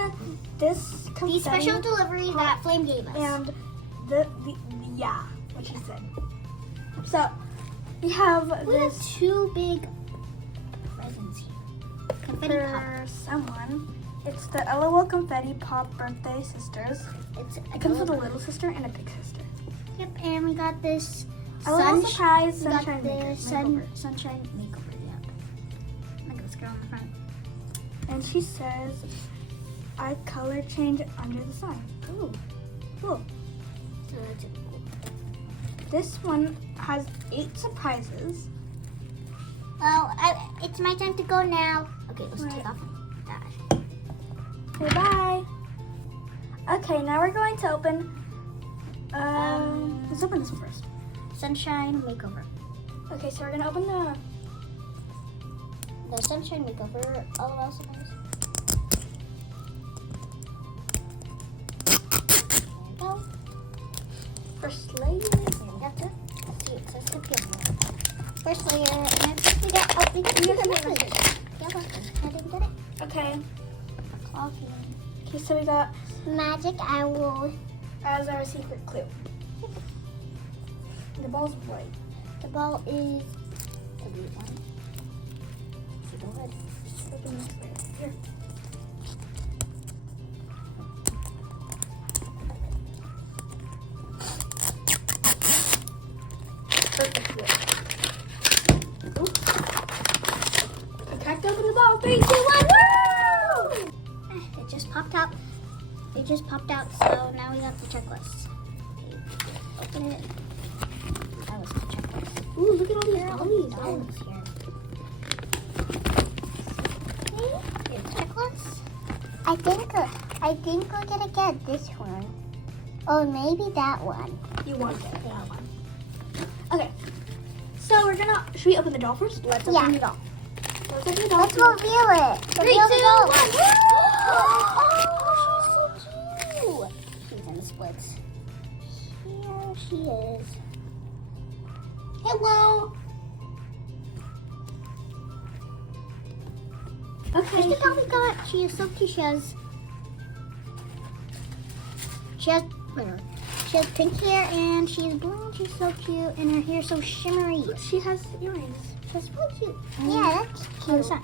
open this confetti. The special delivery that Flame gave us. And yeah, what she said. So we have We have this 2 big presents here. Confetti pop. for someone. It's the LOL Confetti Pop Birthday Sisters. It comes with a little sister and a big sister. Yep, and we got this LOL surprise we got sunshine this makeover. sunshine makeover. Yep. Look at this girl in the front. And she says, I color change under the sun. Ooh, cool. So that's it. This one has 8 surprises. Well, it's my time to go now. Okay, let's Right. take off my dash. Okay, bye. Okay, now we're going to open. Let's open this one first. Sunshine makeover. Okay, so we're gonna open the. The sunshine makeover. LOL surprise. There we go. First layer. There we got the. Let's see, it says computer. First layer, and then we got. Oh, we got the message. Yeah, I didn't get it. Okay. Coffee. Okay, so we got Magic owl. as our secret clue. The ball's white. The ball is the blue one. So go ahead. Open this layer. Here. Perfect. Oops. I cracked open the ball. 3, 2, 1. Woo! It just popped out. It just popped out, so now we got the checklist. Okay, open it. That was the checklist. Ooh, look at all these There are all dollies. these dolls here. Here's the checklist. I think we're gonna get this one. Oh, maybe that one. You want that one. Okay. So we're gonna. Should we open the doll first? Let's Yeah. open the doll. Let's open the doll. Let's reveal it. 3, 2, Reveal the doll. 1. Oh, she's so cute. She's in the splits. Here she is. Hello. Okay. Here's the doll we got. She is so cute. She has pink hair and she's blonde. She's so cute and her hair's so shimmery. She has earrings. She's really cute. Yeah, that's On the cute. side.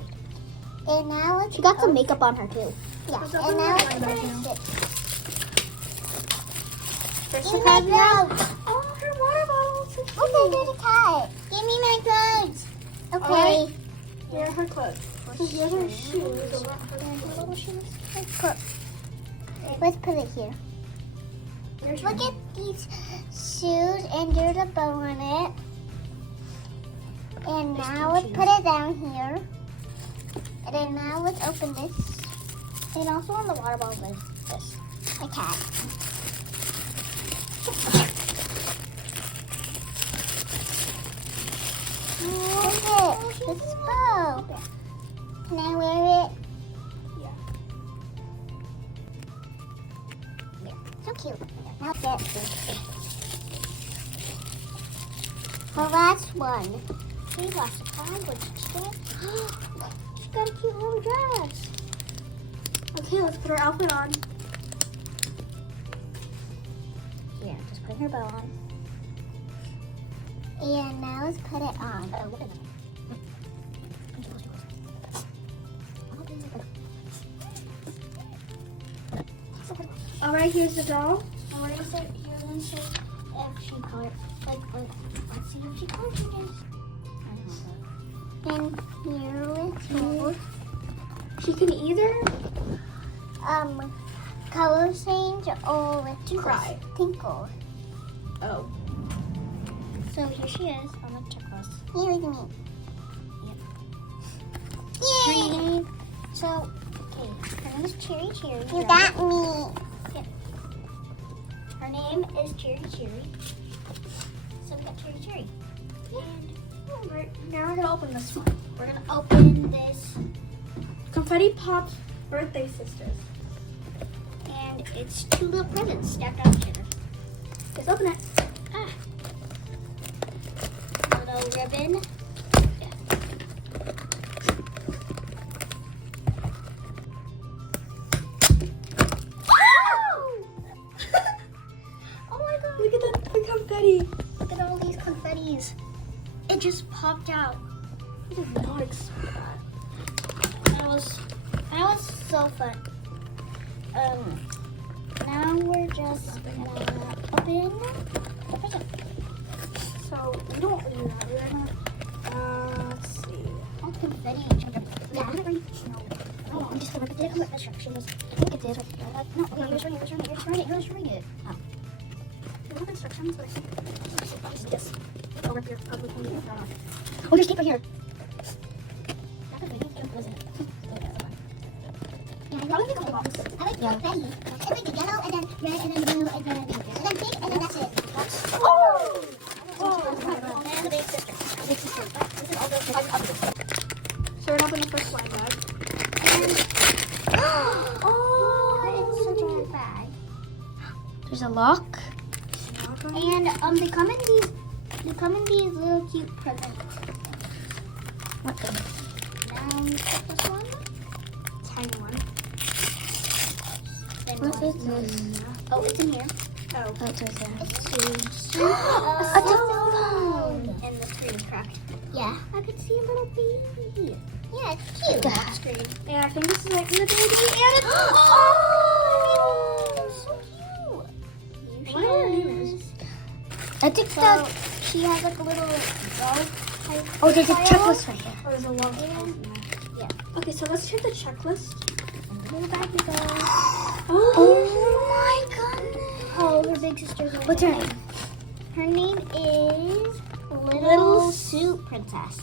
And now let's. She got some makeup on her too. Yeah. Let's And open now the let's water finish bottle. it. First Give me surprise my now. clothes. Oh, her water bottle. So cute. Okay, there's a cat. Give me my clothes. Okay. Alright. Here are her clothes. Here's her shoes. Little shoes. Let's put it here. Look at these shoes, and there's a bow on it. And now let's put it down here. And then now let's open this. And also on the water bottle is this. A cat. Look at this bow. Can I wear it? Yeah. So cute. Now get this. The last one. See, last surprise. What did she get? She got a cute little dress. Okay, let's put her outfit on. Here, just put her bow on. And now let's put it on. Oh, look at that. Alright, here's the doll. And we're gonna say, you're gonna say if she color, let's see if she color changes. And here with you, She can either color change or with Cry. tinkle. Oh. So here she is on the checklist. Here with me. Yay! Yay! So, okay, her name is Cherry Cherry. You got me. Her name is Cherry Cherry. So we got Cherry Cherry. And Now we're gonna open this one. we're gonna open this, Confetti Pop Birthday Sisters. and it's 2 little presents stacked on together. Let's open it. Little ribbon. confetti. Look at all these confettis. It just popped out. I did not expect that. That was so fun. Now we're just gonna open the present. So we don't want to do that. We're gonna, let's see. Oh, confetti. Yeah, I'm not ready. No. Oh, I'm just gonna rip it. Come with instructions. Look at this. No, okay, you're just reading it. Oh. We have instructions, but I think this. I'll rip your public meeting. Oh, there's tape right here. Yeah, I like the box. I like confetti. It's like the yellow and then red and then blue and then pink and then that's it. Oh! And the big sister. Big sister. This is all the So we're gonna open the first slime bag. Oh, it's such a bag. There's a lock. And they come in these little cute presents. What the? Now we put this one. Tiny one. Then What one. is this? Oh, it's in here. Oh. Oh, it's right there. It's two. A telephone. And the screen is cracked. Yeah. I could see a little baby. Yeah, it's cute. Yeah. Screen. Yeah, I think this is like the baby and it's Oh, so cute. What her name is? I think So that. she has like a little dog type. Oh, there's a file. checklist right here. Oh, there's a long one. Yeah. Okay, so let's check the checklist. In the back we go. Oh my goodness. Oh, her big sister's right What's her there. name? Her name is Little Soup Princess.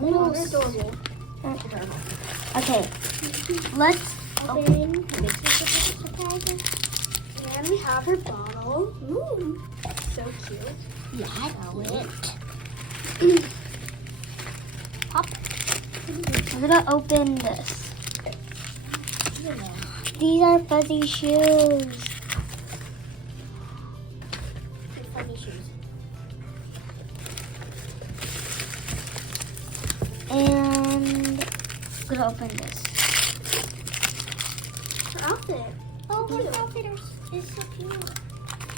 Oh, they're adorable. Okay. Let's. Open her big sister's surprises. And we have her bottle. Ooh, so cute. Yeah, I know it. Pop. I'm gonna open this. These are fuzzy shoes. Funny shoes. And I'm gonna open this. Her outfit. Oh, her outfit is so cute.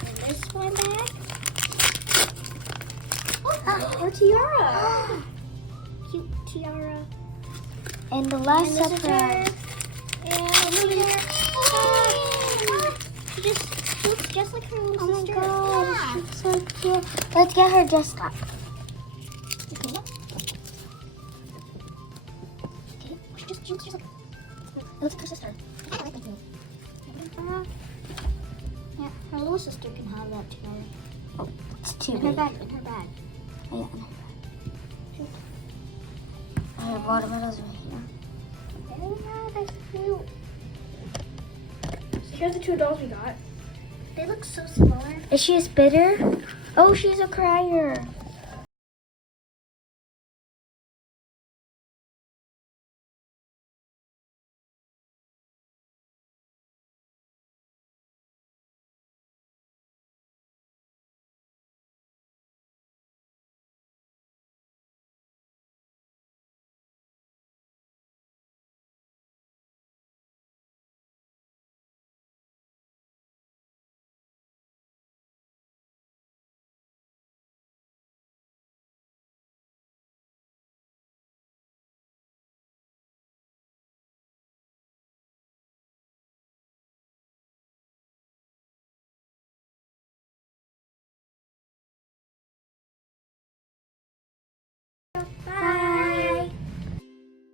And this one back. Her tiara. Cute tiara. And the last And this is surprise. her. And here. She just looks just like her little Oh my sister. gosh, it's so cute. Let's get her dressed up. Yeah. Okay. She just looks like. It looks like her sister. I like that too. Yeah, her little sister can have that tiara. It's too In her big. bag. In her bag. Oh, yeah. Her watermelons right here. There we go. That's cute. So here's the two dolls we got. They look so similar. Is she a spitter? Oh, she's a crier.